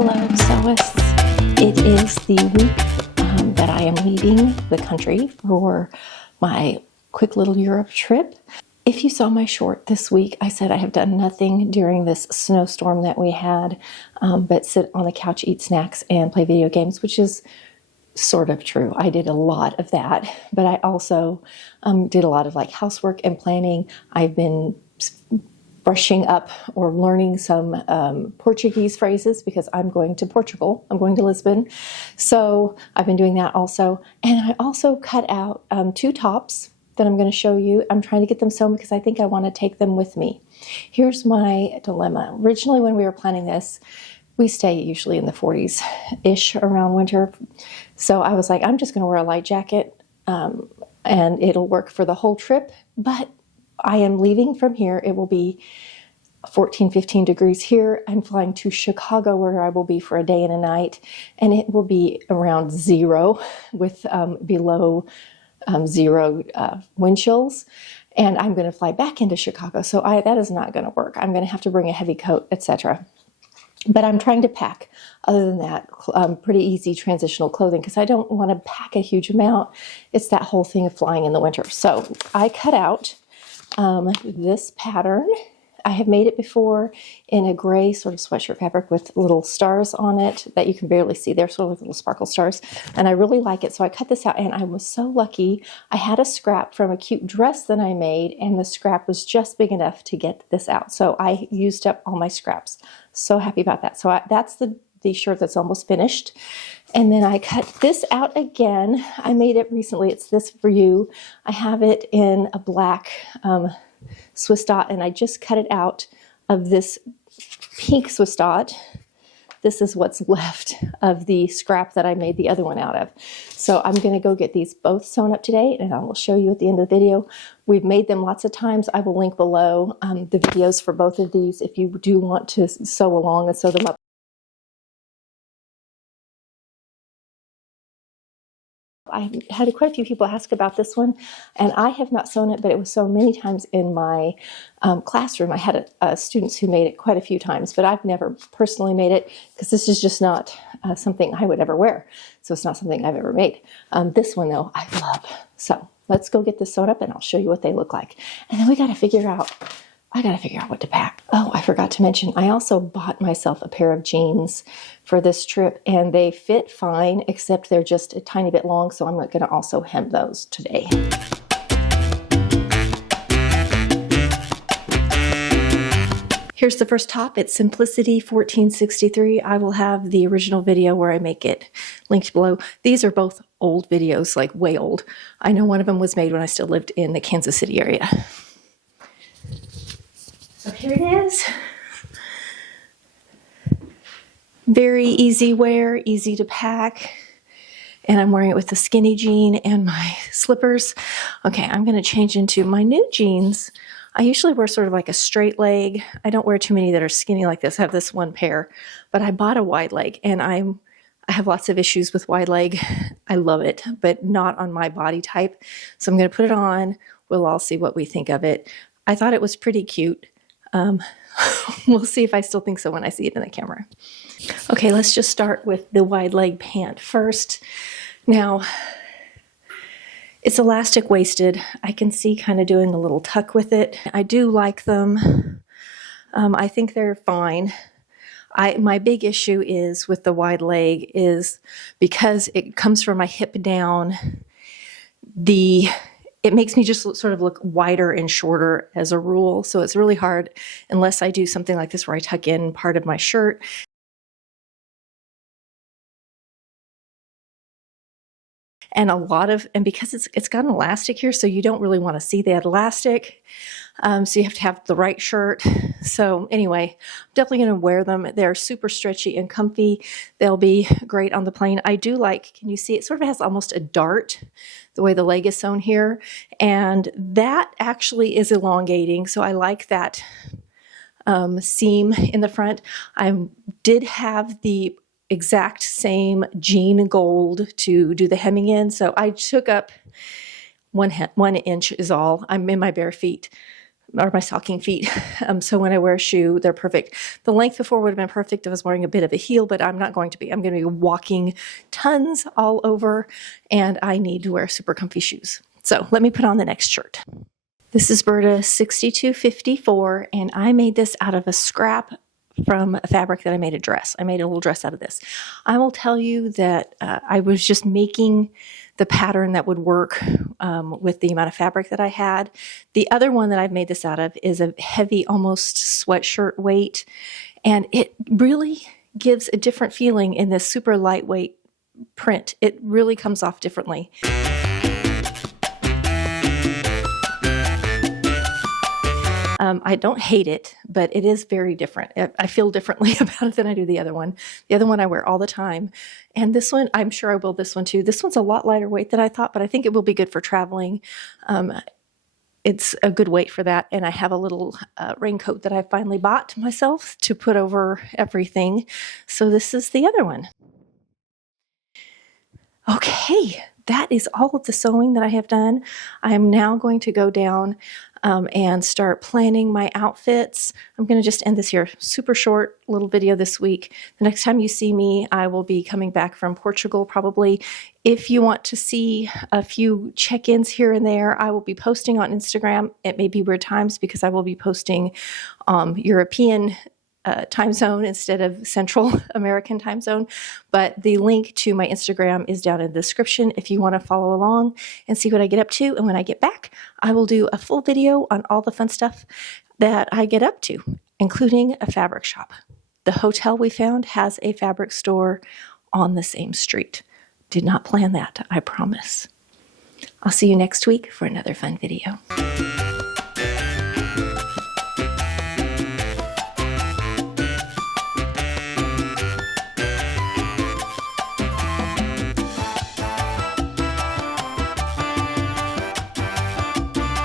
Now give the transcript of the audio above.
Hello, sewists. It is the week that I am leaving the country for my quick little Europe trip. If you saw my short this week, I said I have done nothing during this snowstorm that we had but sit on the couch, eat snacks, and play video games, which is sort of true. I did a lot of that, but I also did a lot of housework and planning. I've been brushing up or learning some Portuguese phrases because I'm going to Portugal. I'm going to Lisbon. So I've been doing that also. And I also cut out 2 tops that I'm going to show you. I'm trying to get them sewn because I think I want to take them with me. Here's my dilemma. Originally, when we were planning this, we stay usually in the 40s-ish around winter. So I was like, I'm just going to wear a light jacket and it'll work for the whole trip. But I am leaving from here. It will be 14, 15 degrees here. I'm flying to Chicago where I will be for a day and a night. And it will be around 0 with below 0 wind chills. And I'm going to fly back into Chicago. So that is not going to work. I'm going to have to bring a heavy coat, etc. But I'm trying to pack, other than that, pretty easy transitional clothing because I don't want to pack a huge amount. It's that whole thing of flying in the winter. So I cut out this pattern. I have made it before in a gray sort of sweatshirt fabric with little stars on it that you can barely see. They're sort of little sparkle stars. And I really like it. So I cut this out and I was so lucky. I had a scrap from a cute dress that I made and the scrap was just big enough to get this out. So I used up all my scraps. So happy about that. So that's the shirt that's almost finished. And then I cut this out again. I made it recently. It's this for you. I have it in a black Swiss dot, and I just cut it out of this pink Swiss dot. This is what's left of the scrap that I made the other one out of. So I'm going to go get these both sewn up today, and I will show you at the end of the video. We've made them lots of times. I will link below the videos for both of these if you do want to sew along and sew them up. I had quite a few people ask about this one, and I have not sewn it, but it was sewn many times in my classroom. I had students who made it quite a few times, but I've never personally made it because this is just not something I would ever wear. So it's not something I've ever made. This one, though, I love. So let's go get this sewn up, and I'll show you what they look like. And then I got to figure out what to pack. Oh, I forgot to mention, I also bought myself a pair of jeans for this trip, and they fit fine, except they're just a tiny bit long, so I'm going to also hem those today. Here's the first top. It's Simplicity 1463. I will have the original video where I make it linked below. These are both old videos, like way old. I know one of them was made when I still lived in the Kansas City area. So here it is. Very easy wear, easy to pack. And I'm wearing it with the skinny jean and my slippers. Okay, I'm going to change into my new jeans. I usually wear sort of like a straight leg. I don't wear too many that are skinny like this. I have this one pair, but I bought a wide leg, and I have lots of issues with wide leg. I love it, but not on my body type. So I'm going to put it on. We'll all see what we think of it. I thought it was pretty cute. We'll see if I still think so when I see it in the camera. Okay, let's just start with the wide leg pant first. Now, it's elastic waisted. I can see kind of doing a little tuck with it. I do like them. I think they're fine. My big issue is with the wide leg is because it comes from my hip down, it makes me just sort of look wider and shorter as a rule. So it's really hard unless I do something like this where I tuck in part of my shirt. And because it's got an elastic here, so you don't really want to see that elastic. So you have to have the right shirt. So anyway, I'm definitely going to wear them. They're super stretchy and comfy. They'll be great on the plane. I do like, can you see, it sort of has almost a dart, the way the leg is sewn here. And that actually is elongating. So I like that seam in the front. I did have the exact same jean gold to do the hemming in. So I took up 1 inch is all. I'm in my bare feet. or my stocking feet. So when I wear a shoe, they're perfect. The length before would have been perfect if I was wearing a bit of a heel, but I'm not going to be. I'm going to be walking tons all over, and I need to wear super comfy shoes. So let me put on the next shirt. This is Berta 6254, and I made this out of a scrap from a fabric that I made a dress. I made a little dress out of this. I will tell you that I was just making the pattern that would work with the amount of fabric that I had. The other one that I've made this out of is a heavy, almost sweatshirt weight, and it really gives a different feeling in this super lightweight print. It really comes off differently. I don't hate it, but it is very different. I feel differently about it than I do the other one. The other one I wear all the time. And this one, I'm sure I will this one too. This one's a lot lighter weight than I thought, but I think it will be good for traveling. It's a good weight for that. And I have a little raincoat that I finally bought myself to put over everything. So this is the other one. Okay, that is all of the sewing that I have done. I am now going to go down and start planning my outfits. I'm going to just end this here. Super short little video this week. The next time you see me, I will be coming back from Portugal probably. If you want to see a few check-ins here and there, I will be posting on Instagram. It may be weird times because I will be posting European time zone instead of Central American time zone. But the link to my Instagram is down in the description if you want to follow along and see what I get up to. And when I get back, I will do a full video on all the fun stuff that I get up to, including a fabric shop. The hotel we found has a fabric store on the same street. Did not plan that, I promise. I'll see you next week for another fun video.